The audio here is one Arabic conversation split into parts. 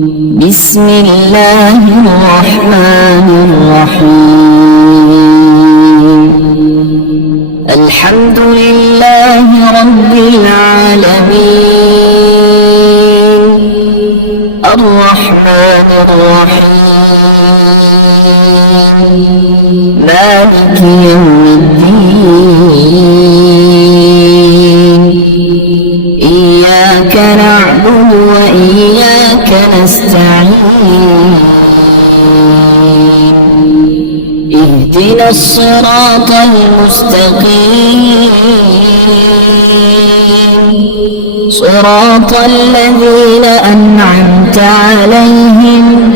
بسم الله الرحمن الرحيم. الحمد لله رب العالمين، الرحمن الرحيم، مالك يوم الدين. إياك نعبد وإياك نستعين. اهدنا الصراط المستقيم، صراط الذين أنعمت عليهم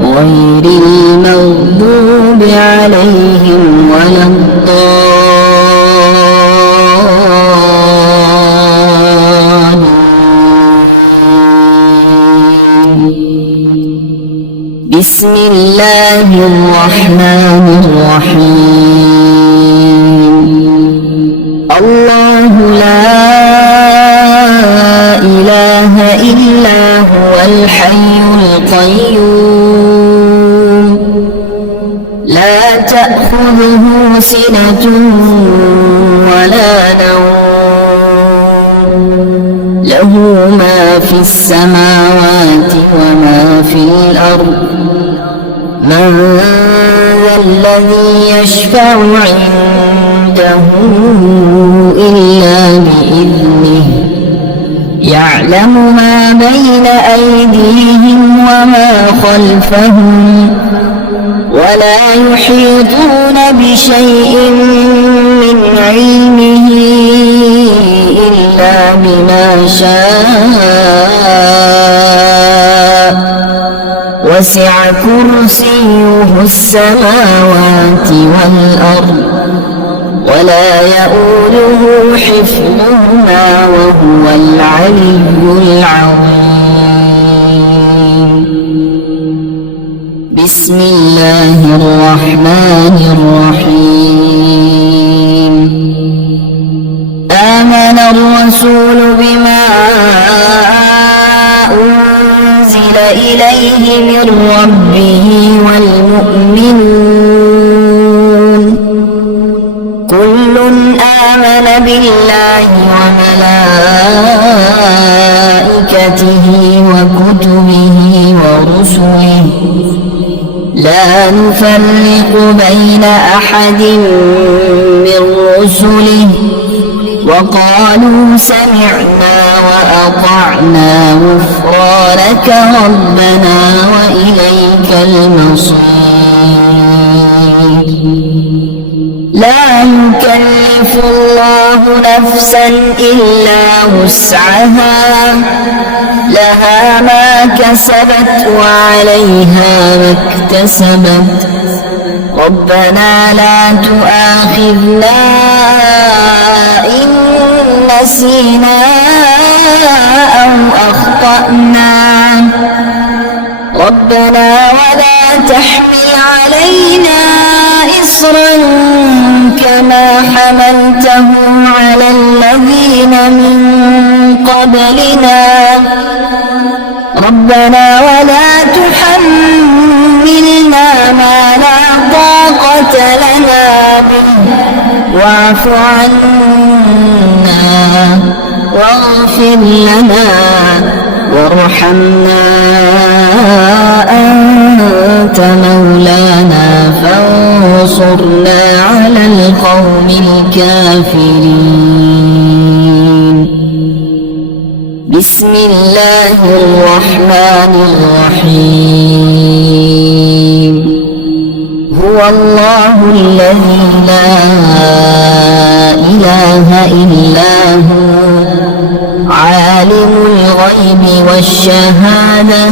غير المغضوب عليهم ولا الضالين. بسم الله الرحمن الرحيم. الله لا إله إلا هو الحي القيوم، لا تأخذه سنة ولا نوم، له ما في السماوات وما في الأرض. من ذا الذي يشفع عنده إلا بإذنه، يعلم ما بين أيديهم وما خلفهم، ولا يحيطون بشيء من علمه إلا بما شاء، وسع كرسيه السماوات والأرض، ولا يؤوده حفظهما وهو العلي العظيم. بسم الله الرحمن الرحيم. آمن الرسول بما أنزل إليه من ربه والمؤمنون، كل آمن بالله وملائكته وكتبه ورسله، لا نفرق بين أحد من رسله، وقالوا سمعنا وأطعنا غفرانك ربنا وإليك المصير. لا يكلف الله نفسا إلا وسعها، لها ما كسبت وعليها ما اكتسبت. ربنا لا تؤاخذنا إن نسينا أو أخطأنا، ربنا ولا تحمل علينا إصرا كما حملته على الذين من قبلنا، ربنا ولا تحملنا ما لا طاقة لنا به، واعف عنا واغفر لنا وارحمنا، أنت مولانا فانصرنا على القوم الكافرين. بسم الله الرحمن الرحيم. هو الله الذي لا إله إلا هو، عالم الغيب والشهادة،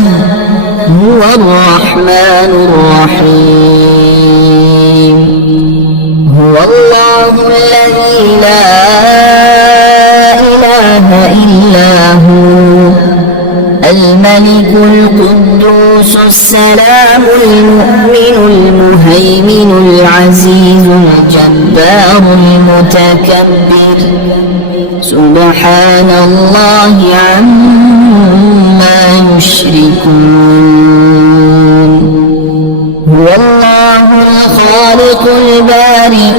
هو الرحمن الرحيم. هو الله الذي لا إله إلا هو، الملك القدوس السلام المؤمن المهيمن العزيز الجبار المتكبر سبحان الله عما يشركون هو الله الخالق البارئ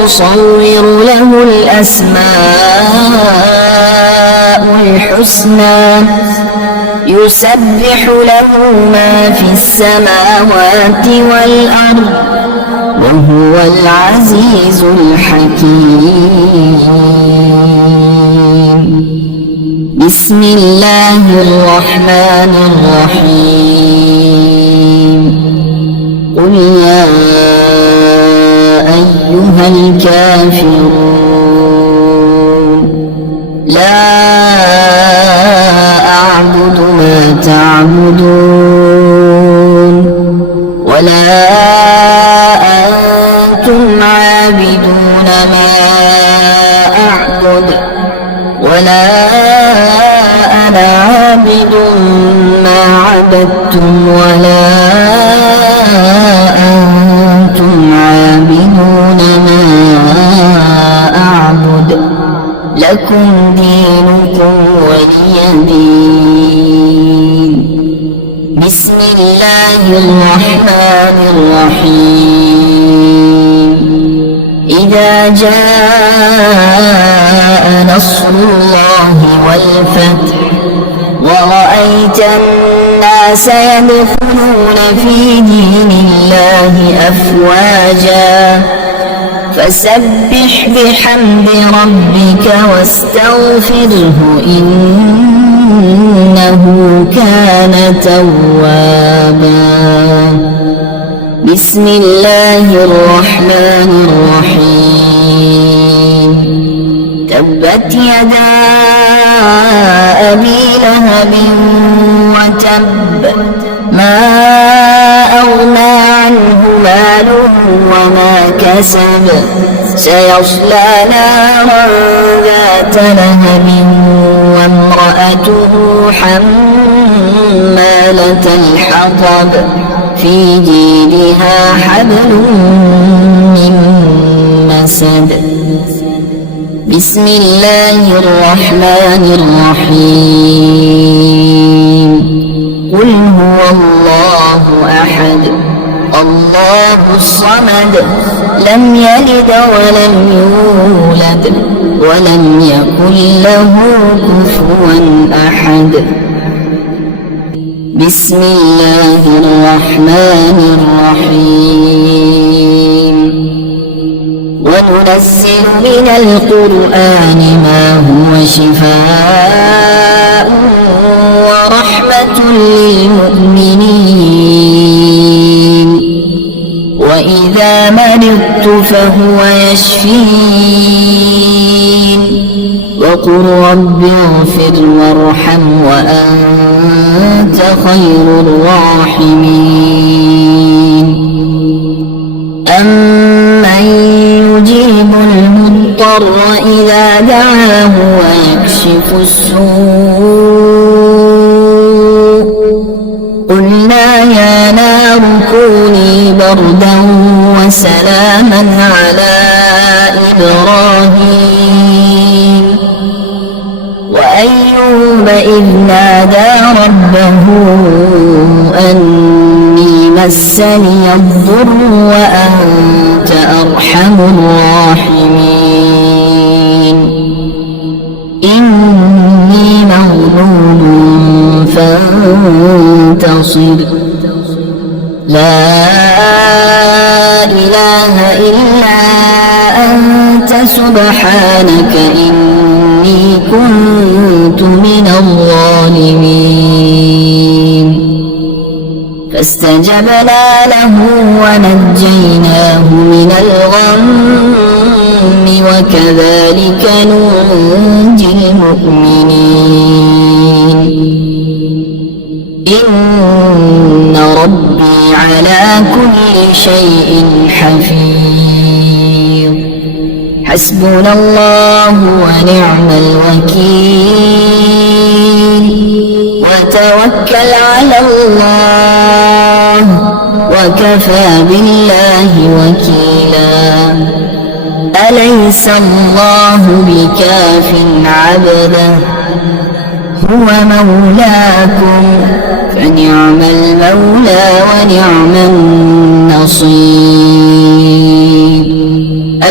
المصور له الأسماء الحسنى يسبح له ما في السماوات والأرض وهو العزيز الحكيم بسم الله الرحمن الرحيم قل يا أيها الكافرون لا أعبد ما تعبدون ولا أنتم عابدون ما أعبد ولا أنا عابد ما عبدتم ولا أنتم عابدون ما أعبد لكم دينكم ولي دين بسم الله الرحمن الرحيم إذا جاء نصر الله والفتح ورأيت الناس يدخلون في دين الله أفواجا فسبح بحمد ربك واستغفره إنه كان توابا بسم الله الرحمن الرحيم تبت يدا أبي لهب وتب ما أغنى عنه ماله وما كسب سيصلى نارا ذات لهب وامرأته حمالة الحطب في جيدها حبل من مسد بسم الله الرحمن الرحيم قل هو الله أحد الله الصمد لم يلد ولم يولد ولم يكن له كفوا أحد بسم الله الرحمن الرحيم وننزل من القرآن ما هو شفاء ورحمة للمؤمنين وإذا مرضت فهو يشفين وقل رب اغفر وارحم وأنت خير الراحمين أمن يجيب المضطر إذا دعاه ويكشف السوء قلنا يا نار كوني بردا وسلاما على إبراهيم وأيوب إذ نادى ربه أني مسني الضر وأنت أرحم الراحمين إني مغلوب فانتصر لا إله إلا أنت سبحانك إني كنت من الظالمين فاستجبنا له ونجيناه من الغم وكذلك ننجي المؤمنين إن ربي على كل شيء حفيظ حسبنا الله ونعم الوكيل وتوكل على الله وكفى بالله وكيلا أليس الله بكاف عبده هو مولاكم فنعم المولى ونعم النصير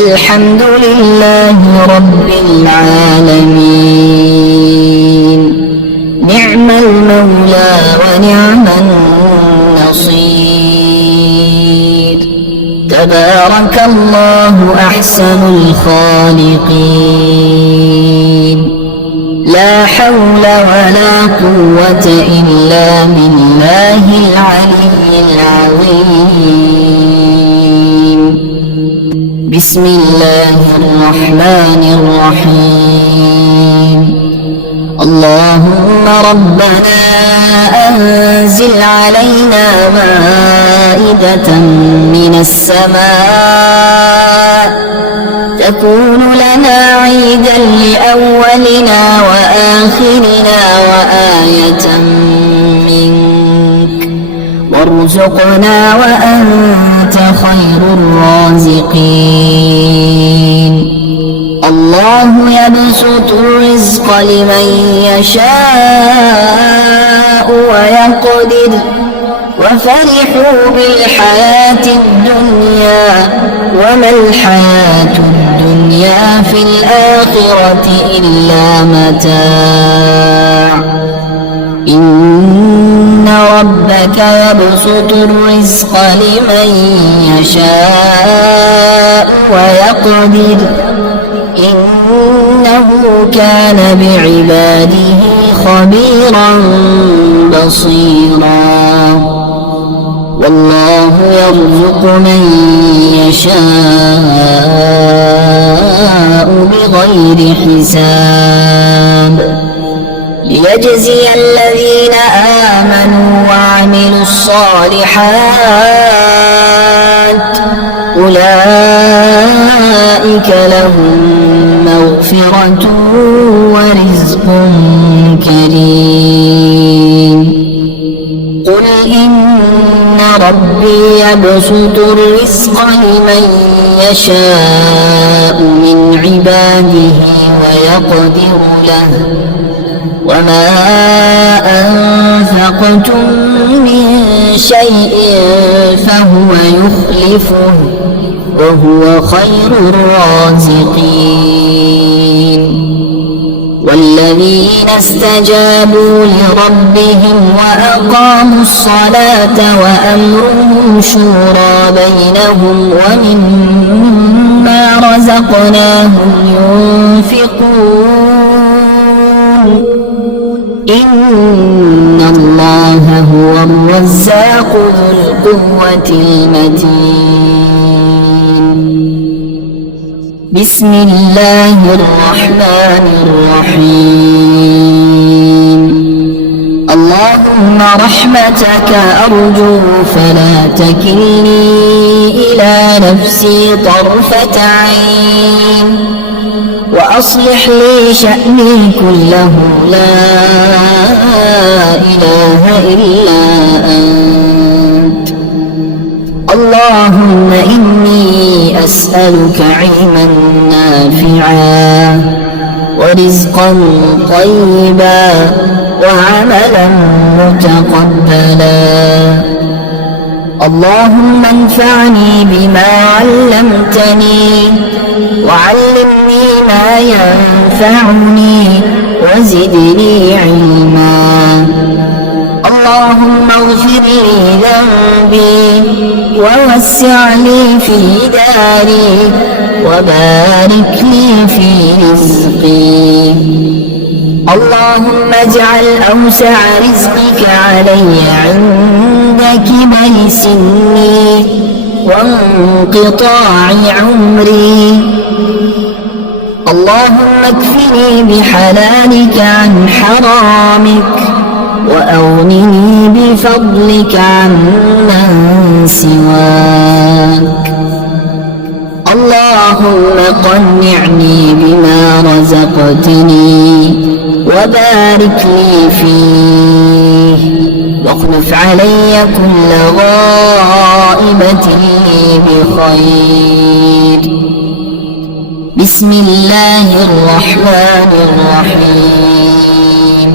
الحمد لله رب العالمين نعم المولى ونعم النصير تبارك الله أحسن الخالقين لا حول ولا قوة إلا بالله العلي العظيم بسم الله الرحمن الرحيم اللهم ربنا أنزل علينا مائدة من السماء تكون لنا عيدا لأولنا وآخرنا وآية منك وارزقنا وأنت خير الرازقين الله يبسط الرزق لمن يشاء ويقدر وفرحوا بالحياة الدنيا وما الحياة الدنيا في الآخرة إلا متاع إن ربك يبسط الرزق لمن يشاء ويقدر إنه كان بعباده خبيرا بصيرا والله يرزق من يشاء بغير حساب ليجزي الذين آمنوا وعملوا الصالحات أولئك لهم مغفرة ورزق كريم قل إن ربي يبسط الرزق لمن يشاء من عباده ويقدر له وما أنفقتم من شيء فهو يخلفه وهو خير الرازقين والذين استجابوا لربهم وأقاموا الصلاة وأمرهم شورى بينهم ومما رزقناهم ينفقون إن الله هو الرزاق ذو القوة المتين بسم الله الرحمن الرحيم اللهم رحمتك أرجو فلا تكلني إلى نفسي طرفة عين وأصلح لي شأني كله لا إله إلا أنت اللهم إني أسألك علما نافعا ورزقا طيبا وعملا متقبلا اللهم انفعني بما علمتني وعلمني ما ينفعني وزدني علما اللهم اغفر لي ذنبي ووسع لي في داري وبارك لي في رزقي اللهم اجعل أوسع رزقك علي عند كبر سني وانقطاع عمري اللهم اكفني بحلالك عن حرامك وأغنني بفضلك عمن سواك اللهم قنعني بما رزقتني وبارك لي فيه واخلف علي كل غائبة بخير. بسم الله الرحمن الرحيم.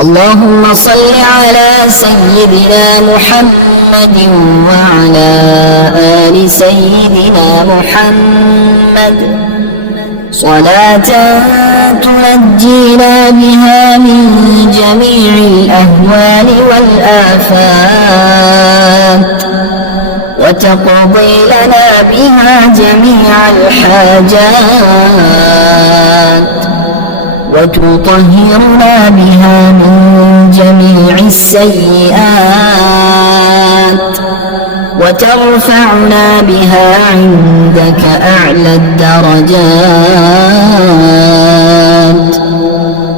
اللهم صل على سيدنا محمد وعلى آل سيدنا محمد صلاة تنجينا بها من جميع الأهوال والآفات وتقضي لنا بها جميع الحاجات وتطهرنا بها من جميع السيئات وترفعنا بها عندك أعلى الدرجات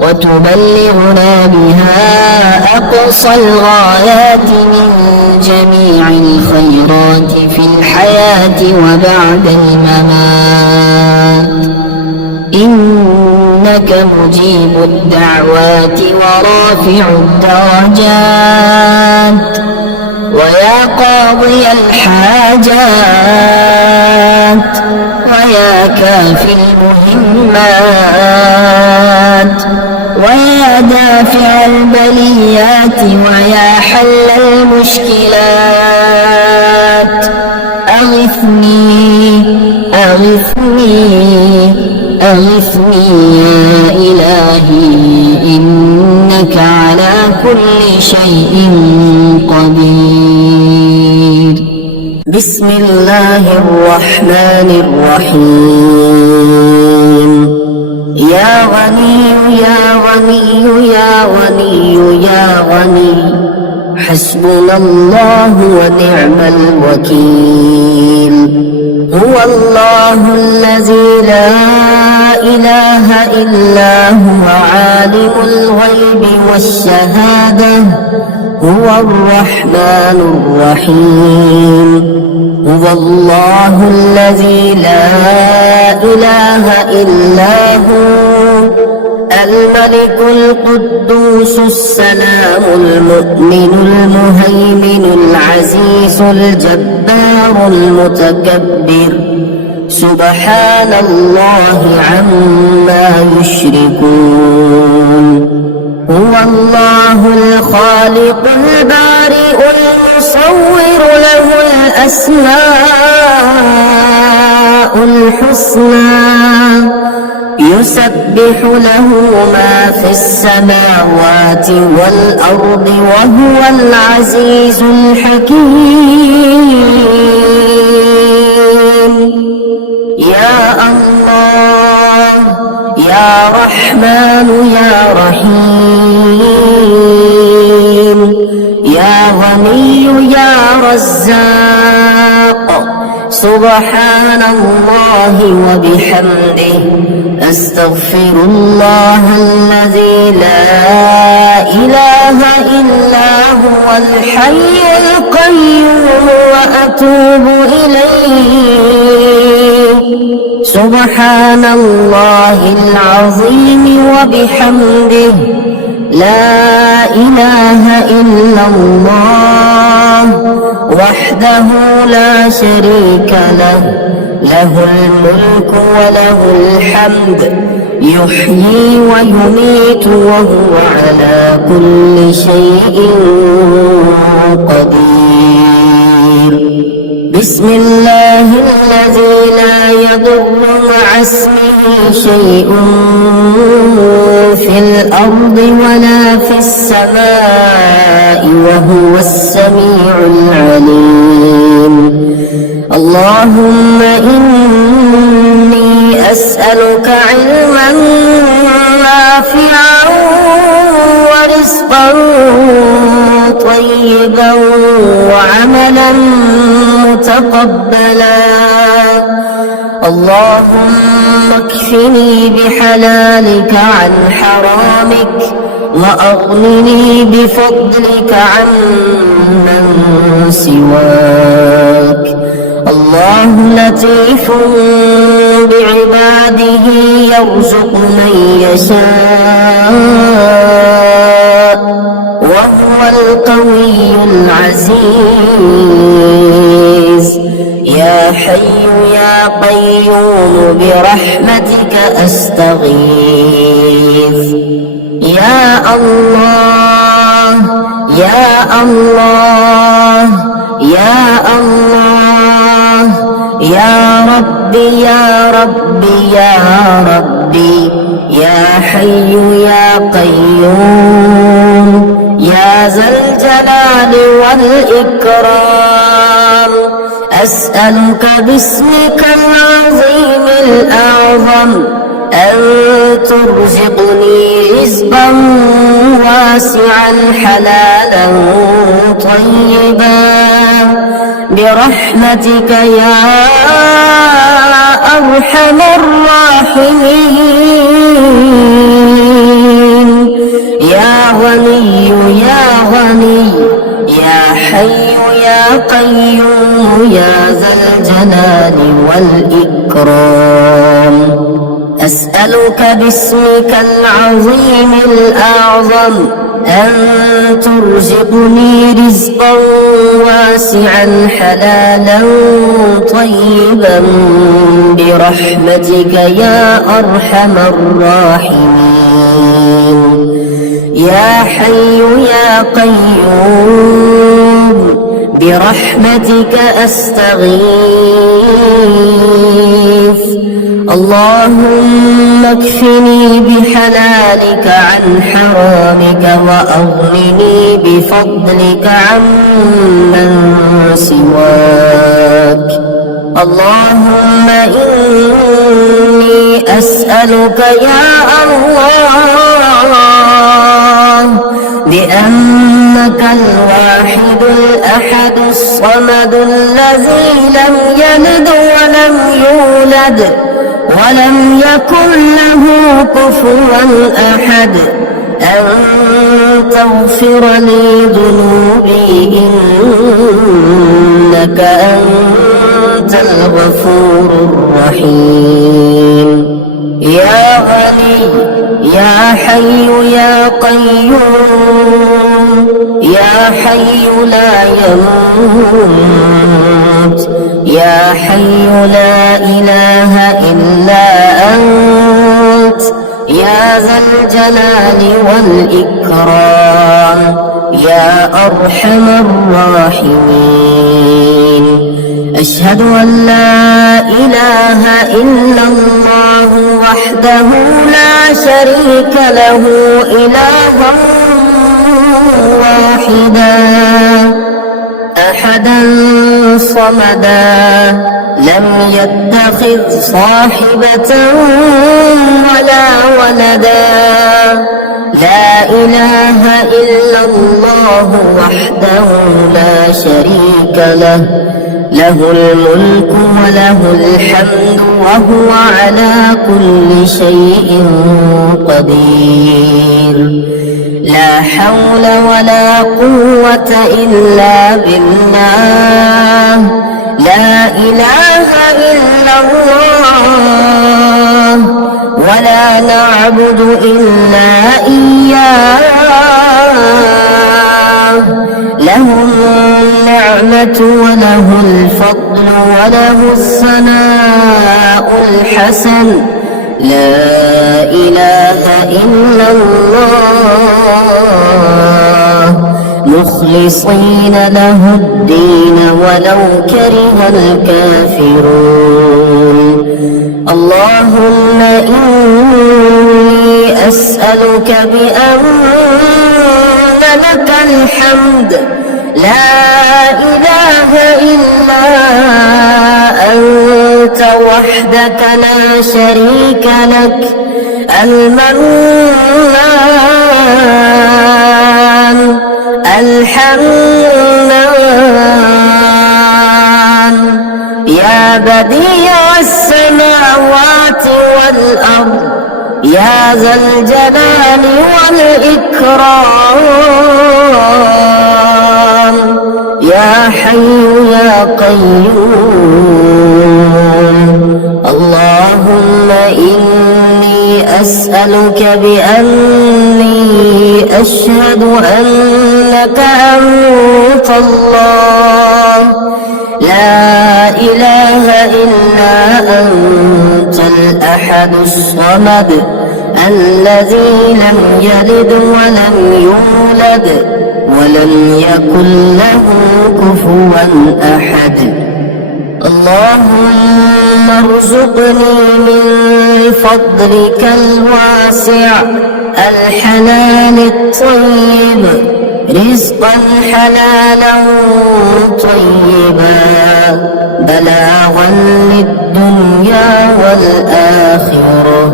وتبلغنا بها أقصى الغايات من جميع الخيرات في الحياة وبعد الممات. إنك مجيب الدعوات ورافع الدرجات ويا قاضي الحاجات ويا كافي المهمات ويا دافع البليات ويا حل المشكلات. أغثني أغثني أغثني يا إلهي إنك على كل شيء قدير. بسم الله الرحمن الرحيم. يا غني يا غني يا غني يا غني حسبنا الله ونعم الوكيل. هو الله الذي لا إله إلا هو عالم الغيب والشهادة هو الرحمن الرحيم. هو الله الذي لا إله إلا هو الملك القدوس السلام المؤمن المهيمن العزيز الجبار المتكبر سبحان الله عما يشركون. هو الله الخالق البارئ المصور له الأسماء الحسنى يسبح له ما في السماوات والأرض وهو العزيز الحكيم. يا الله يا رحمن يا رحيم يا غني يا رزاق سبحان الله وبحمده أستغفر الله الذي لا إله إلا هو الحي القيوم وأتوب إليه. سبحان الله العظيم وبحمده لا إله إلا الله وحده لا شريك له له الملك وله الحمد يحيي ويميت وهو على كل شيء قدير. بسم الله الذي لا يضر مع اسمه شيء في الأرض ولا في السماء وهو السميع العليم. اللهم إني أسألك علما نافعا ورزقا طيبا وعملا متقبلا. اللهم اكفني بحلالك عن حرامك وأغنني بفضلك عمن سواك. الله لطيف بعباده يرزق من يشاء وهو القوي العزيز. يا حي يا قيوم برحمتك أستغيث. يا الله يا الله يا الله يا ربي يا ربي يا ربي يا حي يا قيوم يا ذا الجلال والإكرام. أسألك باسمك العظيم الأعظم أن ترزقني رزقا واسعا حلالا طيبا برحمتك يا أرحم الراحمين. يا غني يا غني يا حي يا قيوم يا ذا الجلال والإكرام. أسألك باسمك العظيم الأعظم أن ترزقني رزقا واسعا حلالا طيبا برحمتك يا أرحم الراحمين. يا حي يا قيوم برحمتك أستغيث. اللهم اكفني بحلالك عن حرامك وأغنني بفضلك عمن سواك. اللهم إني أسألك يا الله بأنك الواحد الأحد الصمد الذي لم يلد ولم يولد ولم يكن له كفوا أحد أن تغفر لي ذنوبي إنك أنت الغفور الرحيم. يا غني يا حي يا قيوم يا حي لا يموت يا حي لا إله إلا أنت يا ذا الجلال والإكرام يا أرحم الراحمين. أشهد أن لا إله إلا الله وحده لا شريك له إلها واحدا أحدا صمدا لم يتخذ صاحبة ولا ولدا. لا إله إلا الله وحده لا شريك له له الملك وله الحمد وهو على كل شيء قدير. لا حول ولا قوة إلا بالله. لا إله إلا الله ولا نعبد إلا إياه. له النعمة وله الفضل وله الثناء الحسن. لا إله إلا الله مخلصين له الدين ولو كره الكافرون. اللهم إني أسألك بأن لك الحمد لا إله إلا أنت وحدك لا شريك لك المنان الحنان يا بديع السماوات والأرض يا ذا الجلال والإكرام. يا حي يا قيوم. اللهم إني أسألك بأني أشهد أنك أنت الله لا إله إلا أنت الأحد الصمد الذي لم يلد ولم يولد ولم يكن له كفوا أحد. اللهم ارزقني من فضلك الواسع الحلال الطيب رزقا حلالا طيبا بلاغا للدنيا والآخرة.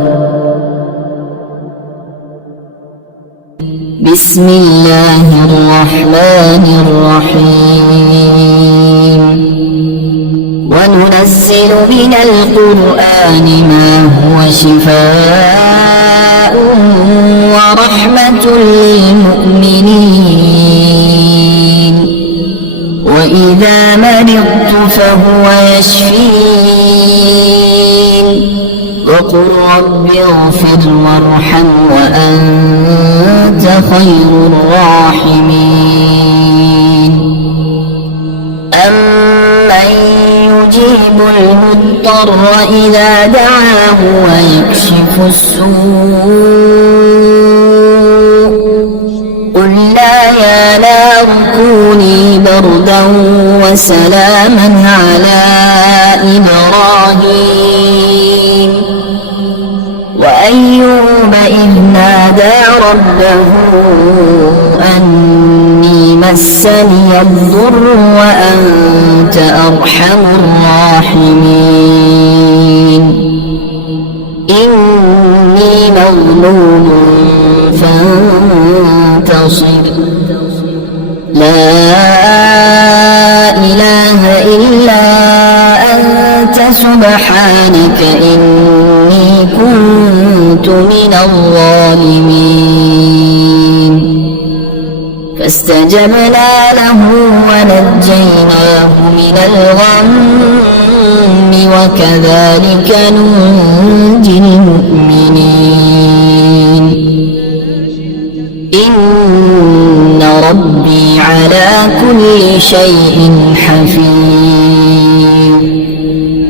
بسم الله الرحمن الرحيم. وننزل من القرآن ما هو شفاء ورحمة للمؤمنين وإذا مرضت فهو يشفين. وقل رب اغفر وارحم وأنت خير الراحمين. أمن يجيب المضطر إذا دعاه ويكشف السوء قلنا يا نار كوني بردا وسلاما على إبراهيم. وأيوب إذ نادى ربه أني مسني الضر وأنت أرحم الراحمين. إني مغلوب فانتصر. لا إله إلا أنت سبحانك إني كنت من الظالمين. فاستجبنا له ونجيناه من الغم وكذلك ننجي المؤمنين. إن ربي على كل شيء حفيظ.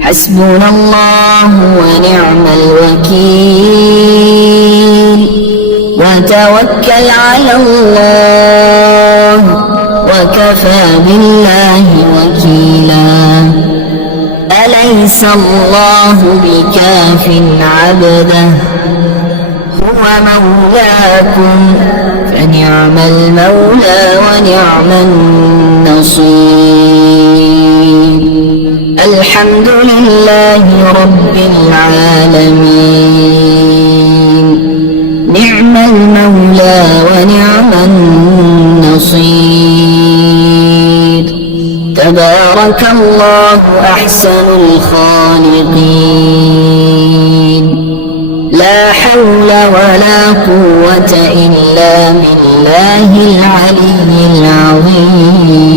حسبنا الله ونعم الوكيل. وتوكل على الله وكفى بالله وكيلا. أليس الله بكاف عبده هو مولاكم فنعم المولى ونعم النصير. الحمد لله رب العالمين. نعم المولى ونعم النصير. تبارك الله أحسن الخالقين. لا حول ولا قوة إلا بالله العلي العظيم.